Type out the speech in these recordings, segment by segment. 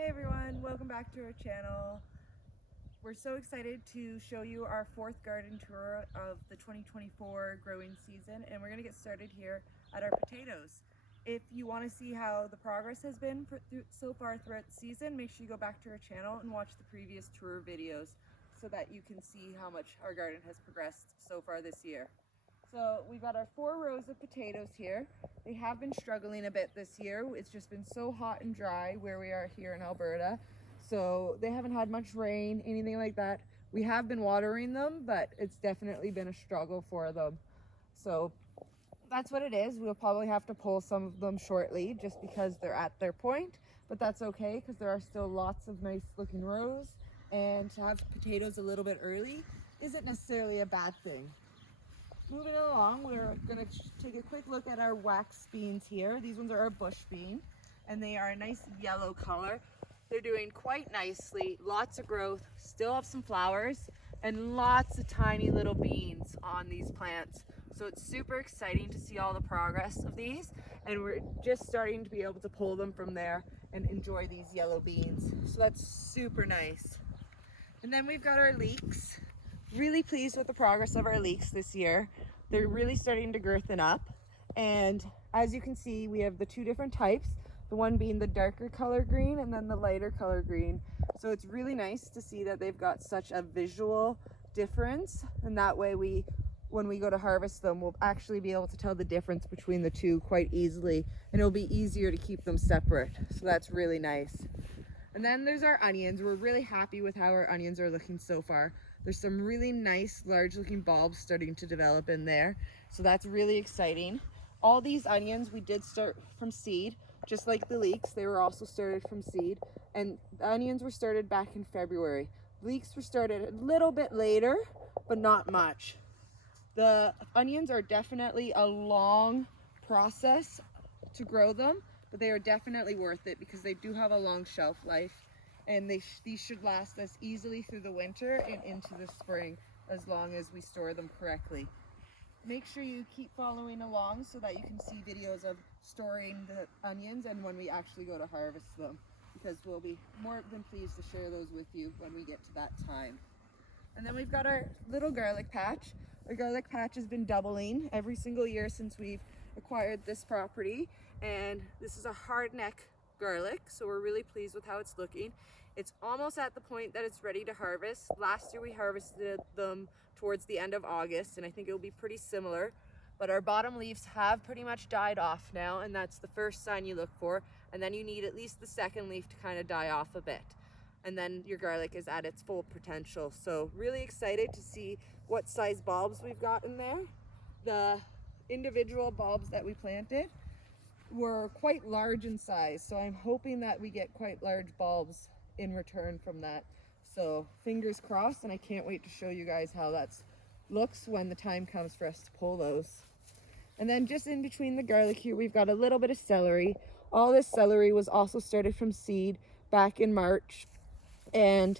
Hey everyone, welcome back to our channel. We're so excited to show you our fourth garden tour of the 2024 growing season, and we're going to get started here at our potatoes. If you want to see how the progress has been so far throughout the season, make sure you go back to our channel and watch the previous tour videos so that you can see how much our garden has progressed so far this year. So we've got our 4 rows of potatoes here. They have been struggling a bit this year. It's just been so hot and dry where we are here in Alberta. So they haven't had much rain, anything like that. We have been watering them, but it's definitely been a struggle for them. So that's what it is. We'll probably have to pull some of them shortly just because they're at their point, but that's okay because there are still lots of nice looking rows, and to have potatoes a little bit early isn't necessarily a bad thing. Moving along, we're going to take a quick look at our wax beans here. These ones are our bush bean, and they are a nice yellow color. They're doing quite nicely, lots of growth, still have some flowers, and lots of tiny little beans on these plants. So it's super exciting to see all the progress of these, and we're just starting to be able to pull them from there and enjoy these yellow beans. So that's super nice. And then we've got our leeks. Really pleased with the progress of our leeks this year. They're really starting to girthen up, and as you can see, we have the 2 different types, the one being the darker color green and then the lighter color green. So it's really nice to see that they've got such a visual difference, and that way when we go to harvest them, we'll actually be able to tell the difference between the 2 quite easily, and it'll be easier to keep them separate. So that's really nice. And then there's our onions. We're really happy with how our onions are looking so far. There's some really nice large looking bulbs starting to develop in there, so that's really exciting. All these onions we did start from seed, just like the leeks. They were also started from seed, and the onions were started back in February. Leeks were started a little bit later, but not much. The onions are definitely a long process to grow them, but they are definitely worth it because they do have a long shelf life, and these should last us easily through the winter and into the spring as long as we store them correctly. Make sure you keep following along so that you can see videos of storing the onions and when we actually go to harvest them, because we'll be more than pleased to share those with you when we get to that time. And then we've got our little garlic patch. Our garlic patch has been doubling every single year since we've acquired this property, and this is a hardneck garlic, so we're really pleased with how it's looking. It's almost at the point that it's ready to harvest. Last year we harvested them towards the end of August, and I think it will be pretty similar, but our bottom leaves have pretty much died off now, and that's the first sign you look for, and then you need at least the second leaf to kind of die off a bit, and then your garlic is at its full potential. So really excited to see what size bulbs we've got in there. The individual bulbs that we planted were quite large in size, so I'm hoping that we get quite large bulbs in return from that. So fingers crossed, and I can't wait to show you guys how that looks when the time comes for us to pull those. And then just in between the garlic here, we've got a little bit of celery. All this celery was also started from seed back in March, and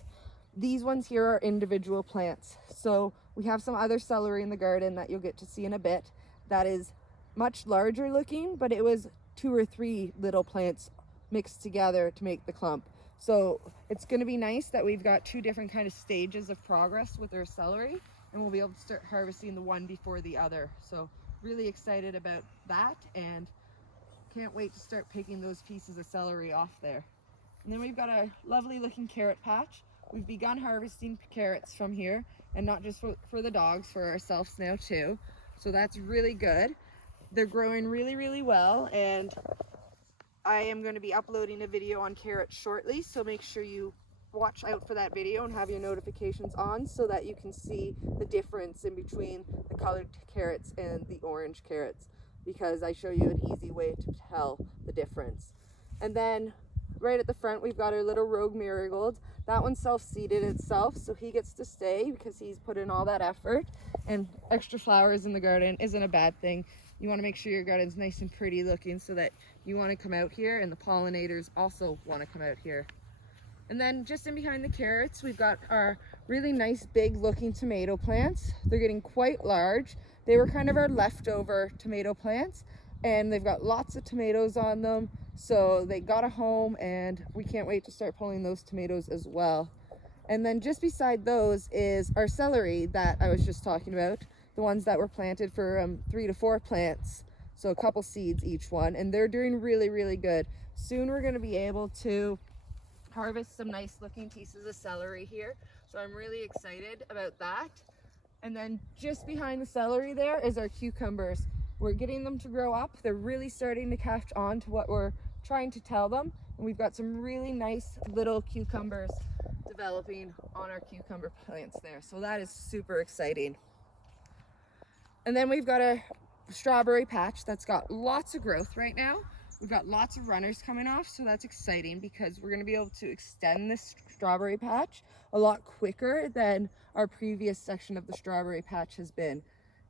these ones here are individual plants. So we have some other celery in the garden that you'll get to see in a bit that is much larger looking, but it was 2 or 3 little plants mixed together to make the clump. So it's going to be nice that we've got 2 different kind of stages of progress with our celery, and we'll be able to start harvesting the one before the other. So really excited about that, and can't wait to start picking those pieces of celery off there. And then we've got a lovely looking carrot patch. We've begun harvesting carrots from here, and not just for the dogs, for ourselves now too. So that's really good. They're growing really, really well, and I am going to be uploading a video on carrots shortly, so make sure you watch out for that video and have your notifications on so that you can see the difference in between the colored carrots and the orange carrots, because I show you an easy way to tell the difference. And then right at the front, we've got our little rogue marigold. That one self-seeded itself, so he gets to stay because he's put in all that effort, and extra flowers in the garden isn't a bad thing. You want to make sure your garden's nice and pretty looking so that you want to come out here, and the pollinators also want to come out here. And then just in behind the carrots, we've got our really nice big looking tomato plants. They're getting quite large. They were kind of our leftover tomato plants, and they've got lots of tomatoes on them, So they got a home, and we can't wait to start pulling those tomatoes as well. And then just beside those is our celery that I was just talking about, the ones that were planted for 3 to 4 plants, so a couple seeds each one, and they're doing really good. Soon we're going to be able to harvest some nice looking pieces of celery here, so I'm really excited about that. And then just behind the celery there is our cucumbers. We're getting them to grow up. They're really starting to catch on to what we're trying to tell them, and we've got some really nice little cucumbers developing on our cucumber plants there, so that is super exciting. And then we've got a strawberry patch that's got lots of growth right now. We've got lots of runners coming off, so that's exciting because we're going to be able to extend this strawberry patch a lot quicker than our previous section of the strawberry patch has been.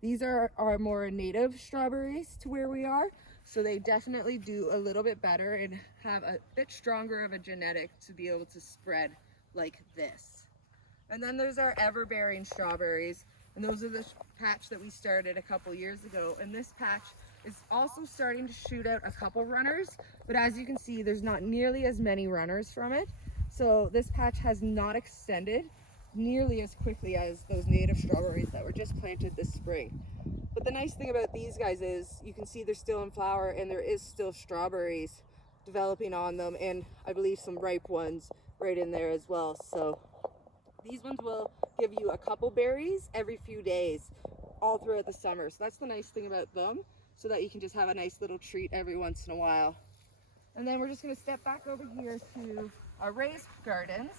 These are our more native strawberries to where we are, so they definitely do a little bit better and have a bit stronger of a genetic to be able to spread like this. And then there's our ever-bearing strawberries, and those are the patch that we started a couple years ago, and this patch is also starting to shoot out a couple runners, but as you can see, there's not nearly as many runners from it, so this patch has not extended nearly as quickly as those native strawberries that were just planted this spring. But the nice thing about these guys is you can see they're still in flower, and there is still strawberries developing on them, and I believe some ripe ones right in there as well. So these ones will give you a couple berries every few days all throughout the summer. So that's the nice thing about them, so that you can just have a nice little treat every once in a while. And then we're just going to step back over here to our raised gardens.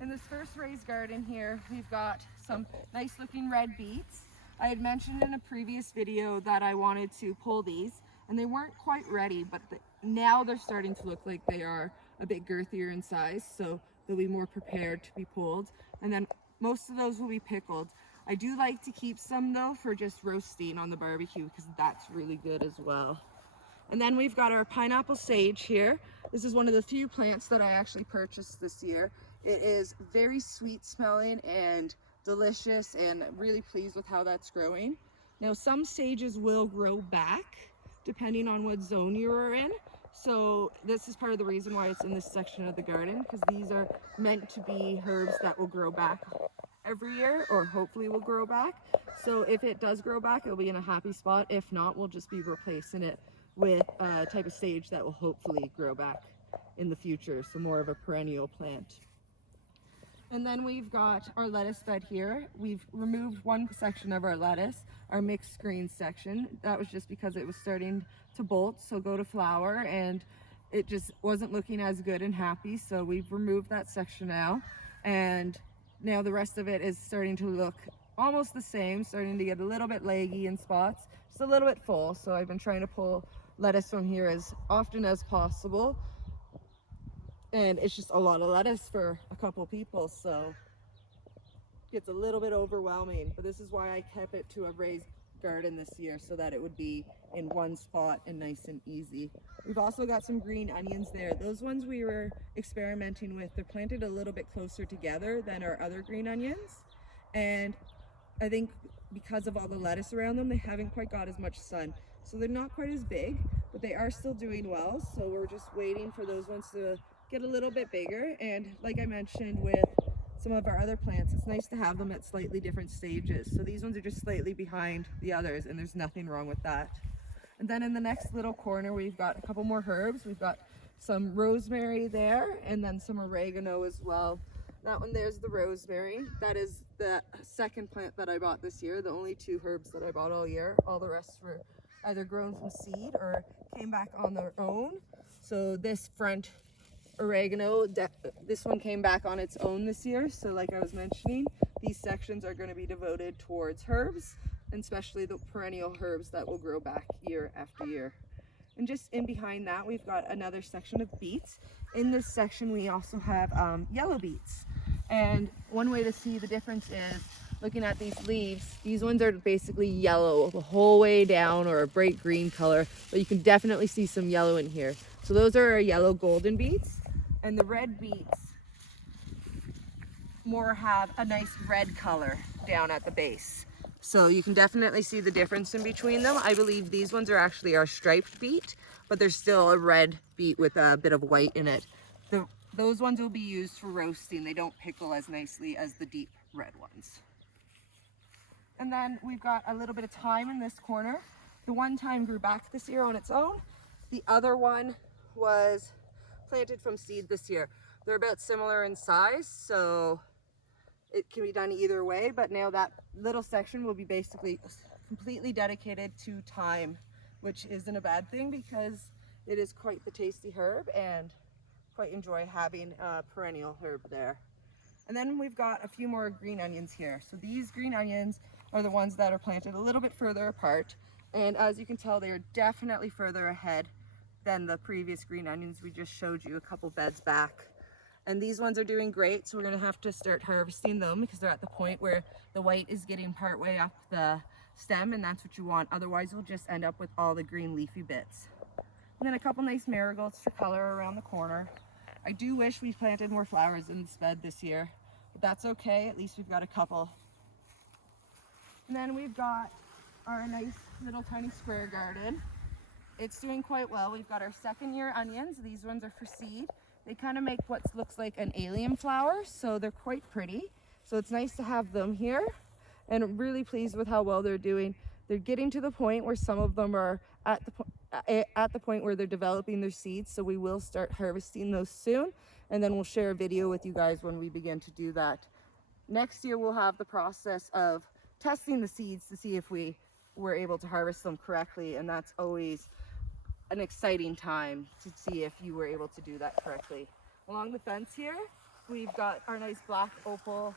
In this first raised garden here, we've got some nice looking red beets. I had mentioned in a previous video that I wanted to pull these, and they weren't quite ready, but now they're starting to look like they are a bit girthier in size, so they'll be more prepared to be pulled. And then most of those will be pickled. I do like to keep some though for just roasting on the barbecue, because that's really good as well. And then we've got our pineapple sage here. This is one of the few plants that I actually purchased this year. It is very sweet smelling and delicious, and really pleased with how that's growing. Now some sages will grow back depending on what zone you are in. So this is part of the reason why it's in this section of the garden, because these are meant to be herbs that will grow back every year, or hopefully will grow back. So if it does grow back, it'll be in a happy spot. If not, we'll just be replacing it with a type of sage that will hopefully grow back in the future, so more of a perennial plant. And then we've got our lettuce bed here. We've removed one section of our lettuce, our mixed green section. That was just because it was starting to bolt, so go to flower, and it just wasn't looking as good and happy, so we've removed that section now. And now the rest of it is starting to look almost the same, starting to get a little bit leggy in spots, just a little bit full. So I've been trying to pull lettuce from here as often as possible. And it's just a lot of lettuce for a couple people, so it gets a little bit overwhelming. But this is why I kept it to a raised garden this year, so that it would be in one spot and nice and easy. We've also got some green onions there. Those ones we were experimenting with, they're planted a little bit closer together than our other green onions. And I think because of all the lettuce around them, they haven't quite got as much sun. So they're not quite as big, but they are still doing well. So we're just waiting for those ones to get a little bit bigger. And like I mentioned with some of our other plants, it's nice to have them at slightly different stages. So these ones are just slightly behind the others, and there's nothing wrong with that. And then in the next little corner, we've got a couple more herbs. We've got some rosemary there, and then some oregano as well. That one there's the rosemary. That is the second plant that I bought this year, the only 2 herbs that I bought all year. All the rest were either grown from seed or came back on their own. So this front oregano, this one came back on its own this year. So like I was mentioning, these sections are going to be devoted towards herbs, and especially the perennial herbs that will grow back year after year. And just in behind that, we've got another section of beets. In this section, we also have yellow beets. And one way to see the difference is looking at these leaves. These ones are basically yellow the whole way down, or a bright green color, but you can definitely see some yellow in here. So those are our yellow golden beets. And the red beets more have a nice red color down at the base. So you can definitely see the difference in between them. I believe these ones are actually our striped beet. but there's still a red beet with a bit of white in it. Those ones will be used for roasting. They don't pickle as nicely as the deep red ones. And then we've got a little bit of thyme in this corner. The one thyme grew back this year on its own. The other one was planted from seed this year. They're about similar in size, so it can be done either way, but now that little section will be basically completely dedicated to thyme, which isn't a bad thing because it is quite the tasty herb and quite enjoy having a perennial herb there. And then we've got a few more green onions here. So these green onions are the ones that are planted a little bit further apart. And as you can tell, they are definitely further ahead than the previous green onions we just showed you a couple beds back. And these ones are doing great, so we're gonna have to start harvesting them because they're at the point where the white is getting part way up the stem, and that's what you want. Otherwise, you'll just end up with all the green leafy bits. And then a couple nice marigolds for color around the corner. I do wish we planted more flowers in this bed this year, but that's okay. At least we've got a couple. And then we've got our nice little tiny square garden. It's doing quite well. We've got our second year onions. These ones are for seed. They kind of make what looks like an alien flower, so they're quite pretty. So it's nice to have them here, and I'm really pleased with how well they're doing. They're getting to the point where some of them are at the point where they're developing their seeds, so we will start harvesting those soon, and then we'll share a video with you guys when we begin to do that. Next year we'll have the process of testing the seeds to see if we were able to harvest them correctly, and that's always an exciting time to see if you were able to do that correctly. Along the fence here, we've got our nice black opal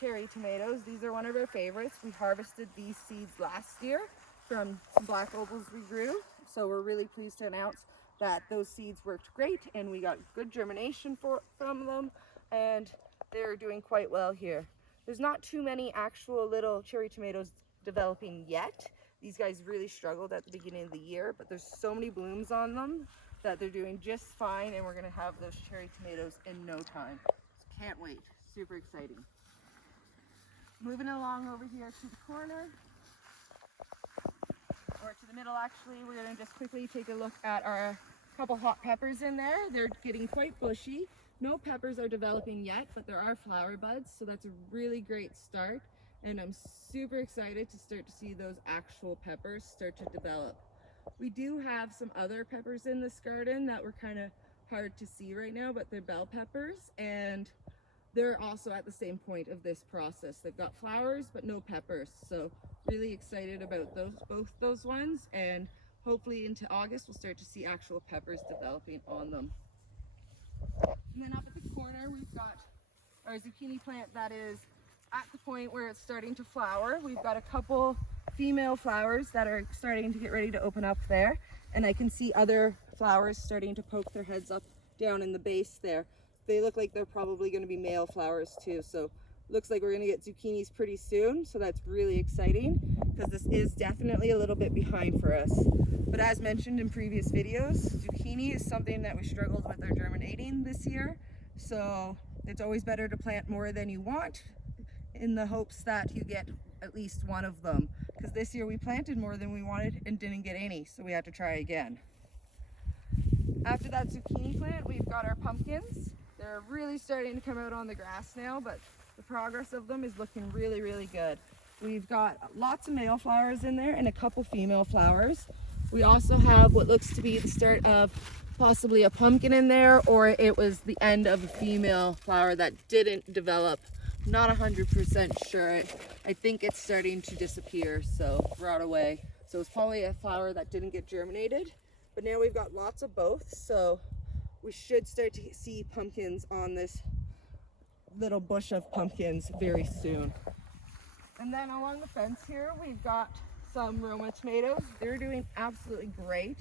cherry tomatoes. These are one of our favorites. We harvested these seeds last year from some black opals we grew, so we're really pleased to announce that those seeds worked great and we got good germination from them, and they're doing quite well here. There's not too many actual little cherry tomatoes developing yet. These guys really struggled at the beginning of the year, but there's so many blooms on them that they're doing just fine, and we're gonna have those cherry tomatoes in no time. So can't wait, super exciting. Moving along over here to the corner, or to the middle actually, we're gonna just quickly take a look at our couple hot peppers in there. They're getting quite bushy. No peppers are developing yet, but there are flower buds, so that's a really great start. And I'm super excited to start to see those actual peppers start to develop. We do have some other peppers in this garden that were kind of hard to see right now, but they're bell peppers, and they're also at the same point of this process. They've got flowers, but no peppers. So really excited about both those ones, and hopefully into August we'll start to see actual peppers developing on them. And then up at the corner, we've got our zucchini plant that is at the point where it's starting to flower. We've got a couple female flowers that are starting to get ready to open up there, and I can see other flowers starting to poke their heads up down in the base there. They look like they're probably going to be male flowers too, so looks like we're going to get zucchinis pretty soon, so that's really exciting because this is definitely a little bit behind for us. But as mentioned in previous videos, zucchini is something that we struggled with our germinating this year, so it's always better to plant more than you want in the hopes that you get at least one of them, because this year we planted more than we wanted and didn't get any, so we had to try again. After that zucchini plant, we've got our pumpkins. They're really starting to come out on the grass now, but the progress of them is looking really, really good. We've got lots of male flowers in there and a couple female flowers. We also have what looks to be the start of possibly a pumpkin in there, or it was the end of a female flower that didn't develop. Not 100% sure. I think it's starting to disappear, so rot away. So it's probably a flower that didn't get germinated, but now we've got lots of both, so we should start to see pumpkins on this little bush of pumpkins very soon. And then along the fence here, we've got some Roma tomatoes. They're doing absolutely great.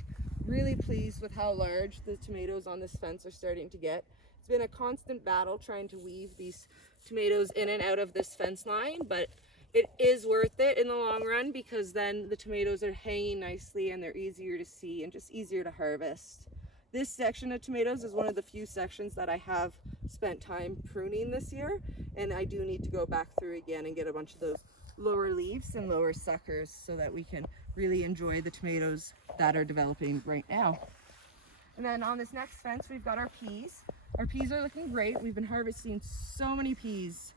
Really pleased with how large the tomatoes on this fence are starting to get. It's been a constant battle trying to weave these tomatoes in and out of this fence line, but it is worth it in the long run because then the tomatoes are hanging nicely and they're easier to see and just easier to harvest. This section of tomatoes is one of the few sections that I have spent time pruning this year, and I do need to go back through again and get a bunch of those lower leaves and lower suckers so that we can really enjoy the tomatoes that are developing right now. And then on this next fence, we've got our peas. Our peas are looking great. We've been harvesting so many peas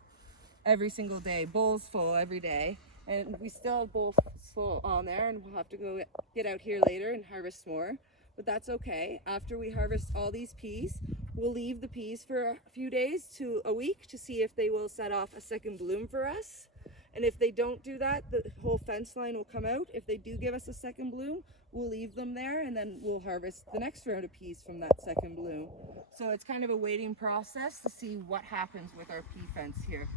every single day, bowls full every day. And we still have bowls full on there, and we'll have to go get out here later and harvest more. But that's okay. After we harvest all these peas, we'll leave the peas for a few days to a week to see if they will set off a second bloom for us. And if they don't do that, the whole fence line will come out. If they do give us a second bloom, we'll leave them there, and then we'll harvest the next round of peas from that second bloom. So it's kind of a waiting process to see what happens with our pea fence here.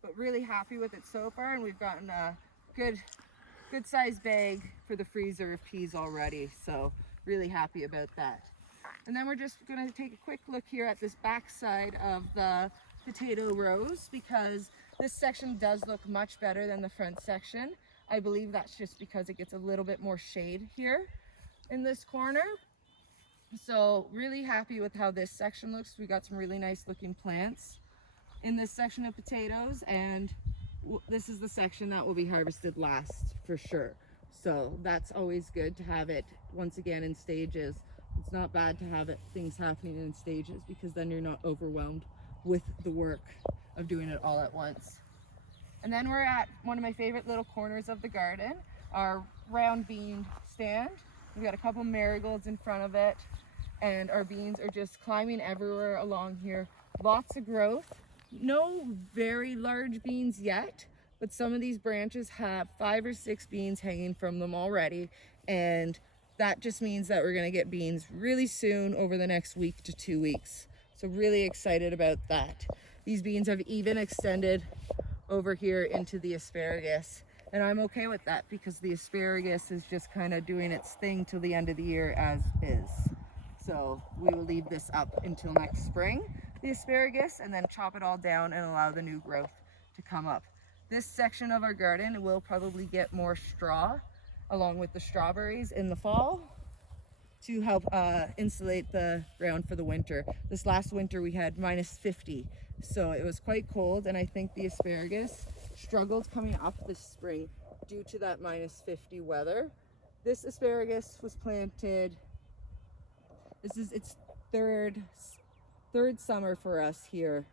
But really happy with it so far, and we've gotten a good sized bag for the freezer of peas already. So really happy about that. And then we're just going to take a quick look here at this back side of the potato rows, because this section does look much better than the front section. I believe that's just because it gets a little bit more shade here in this corner. So really happy with how this section looks. We got some really nice looking plants in this section of potatoes, and this is the section that will be harvested last for sure. So that's always good to have it once again in stages. It's not bad to have things happening in stages, because then you're not overwhelmed with the work of doing it all at once. And then we're at one of my favorite little corners of the garden, our round bean stand. We've got a couple marigolds in front of it, and our beans are just climbing everywhere along here. Lots of growth. No very large beans yet, but some of these branches have 5 or 6 beans hanging from them already, and that just means that we're going to get beans really soon over the next week to 2 weeks. So really excited about that. These beans have even extended over here into the asparagus, and I'm okay with that, because the asparagus is just kind of doing its thing till the end of the year as is. So we will leave this up until next spring, the asparagus, and then chop it all down and allow the new growth to come up. This section of our garden will probably get more straw along with the strawberries in the fall to help insulate the ground for the winter. This last winter we had -50, so it was quite cold, and I think the asparagus struggled coming up this spring due to that -50 weather. This asparagus was planted, this is its third summer for us here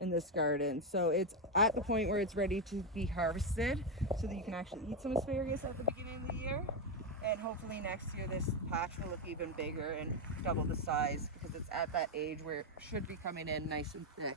in this garden. So it's at the point where it's ready to be harvested, so that you can actually eat some asparagus at the beginning of the year. And hopefully next year this patch will look even bigger and double the size, because it's at that age where it should be coming in nice and thick.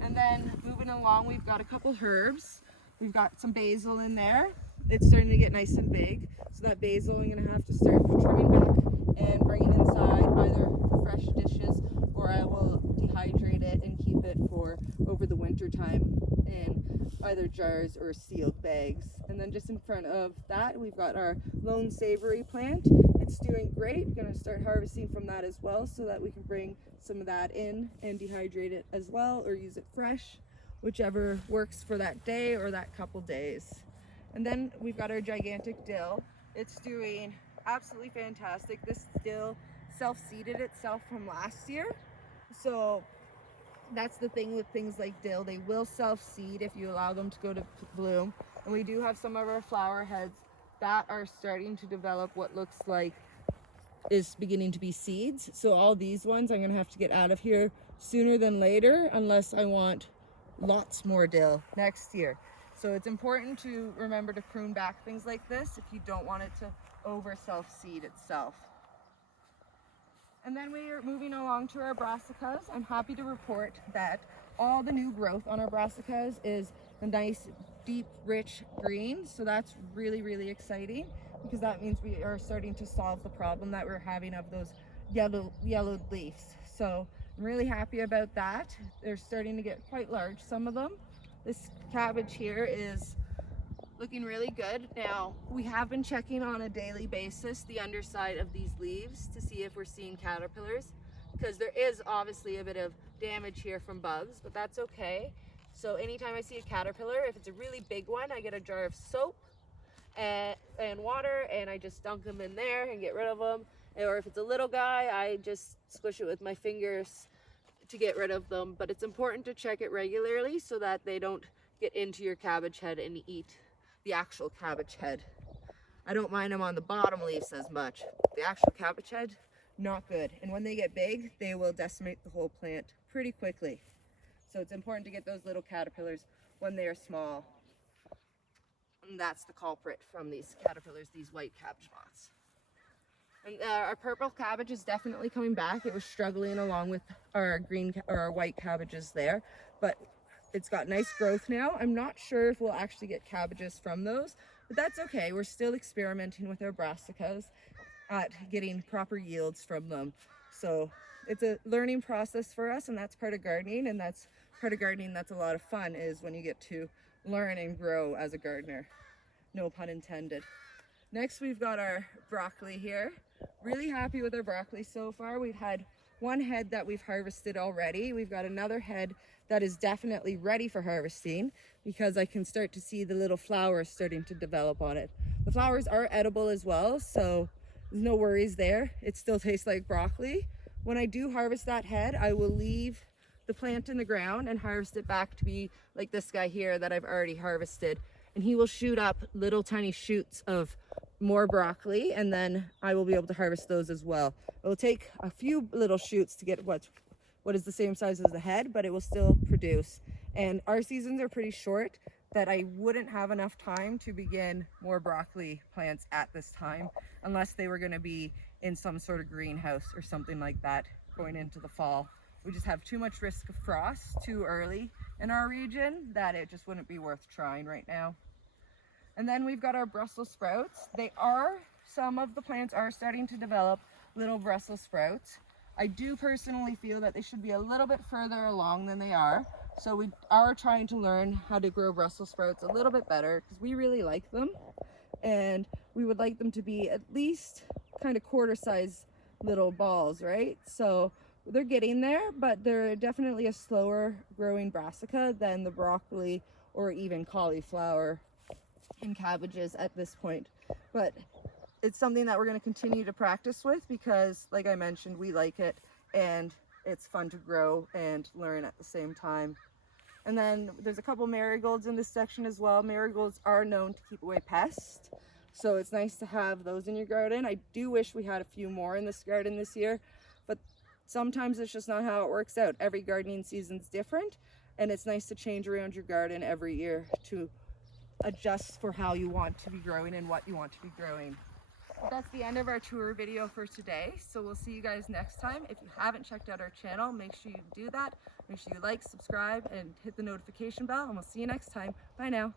And then moving along, we've got a couple herbs. We've got some basil in there. It's starting to get nice and big, so that basil I'm going to have to start trimming back and bringing inside, either for fresh dishes, or I will dehydrate it and keep it for over the winter time in either jars or sealed bags. And then just in front of that, we've got our lone savory plant. It's doing great. We're going to start harvesting from that as well, so that we can bring some of that in and dehydrate it as well, or use it fresh, whichever works for that day or that couple days. And then we've got our gigantic dill. It's doing absolutely fantastic. This dill self-seeded itself from last year. So that's the thing with things like dill. They will self-seed if you allow them to go to bloom. And we do have some of our flower heads that are starting to develop what looks like is beginning to be seeds. So all these ones I'm going to have to get out of here sooner than later, unless I want lots more dill next year. So it's important to remember to prune back things like this if you don't want it to over self-seed itself. And then we are moving along to our brassicas. I'm happy to report that all the new growth on our brassicas is a nice, deep, rich green. So that's really, really exciting, because that means we are starting to solve the problem that we're having of those yellowed leaves. So I'm really happy about that. They're starting to get quite large, some of them. This cabbage here is looking really good. Now, we have been checking on a daily basis the underside of these leaves to see if we're seeing caterpillars, because there is obviously a bit of damage here from bugs, but that's okay. So anytime I see a caterpillar, if it's a really big one, I get a jar of soap and water, and I just dunk them in there and get rid of them. Or if it's a little guy, I just squish it with my fingers to get rid of them. But it's important to check it regularly so that they don't get into your cabbage head and eat the actual cabbage head. I don't mind them on the bottom leaves as much. The actual cabbage head, not good. And when they get big, they will decimate the whole plant pretty quickly. So it's important to get those little caterpillars when they are small. And that's the culprit from these caterpillars, these white cabbage moths. And our purple cabbage is definitely coming back. It was struggling along with our green or our white cabbages there, but it's got nice growth now. I'm not sure if we'll actually get cabbages from those, but that's okay. We're still experimenting with our brassicas at getting proper yields from them. So it's a learning process for us, and that's part of gardening, and that's part of gardening that's a lot of fun, is when you get to learn and grow as a gardener. No pun intended. Next, we've got our broccoli here. Really happy with our broccoli so far. We've had one head that we've harvested already. We've got another head that is definitely ready for harvesting because I can start to see the little flowers starting to develop on it. The flowers are edible as well, so there's no worries there. It still tastes like broccoli. When I do harvest that head, I will leave the plant in the ground and harvest it back to be like this guy here that I've already harvested. And he will shoot up little tiny shoots of more broccoli, and then I will be able to harvest those as well. It will take a few little shoots to get what is the same size as the head, but it will still produce. And our seasons are pretty short, that I wouldn't have enough time to begin more broccoli plants at this time, unless they were going to be in some sort of greenhouse or something like that going into the fall. We just have too much risk of frost too early in our region that it just wouldn't be worth trying right now. And then we've got our Brussels sprouts. Some of the plants are starting to develop little Brussels sprouts. I do personally feel that they should be a little bit further along than they are. So we are trying to learn how to grow Brussels sprouts a little bit better because we really like them. And we would like them to be at least kind of quarter size little balls, right? So they're getting there, but they're definitely a slower growing brassica than the broccoli or even cauliflower and cabbages at this point. But it's something that we're going to continue to practice with because, like I mentioned, we like it and it's fun to grow and learn at the same time. And then there's a couple marigolds in this section as well. Marigolds are known to keep away pests, so it's nice to have those in your garden. I do wish we had a few more in this garden this year, but sometimes it's just not how it works out. Every gardening season's different, and it's nice to change around your garden every year to adjust for how you want to be growing and what you want to be growing. But that's the end of our tour video for today, so we'll see you guys next time. If you haven't checked out our channel, make sure you do that. Make sure you like, subscribe, and hit the notification bell, and we'll see you next time. Bye now.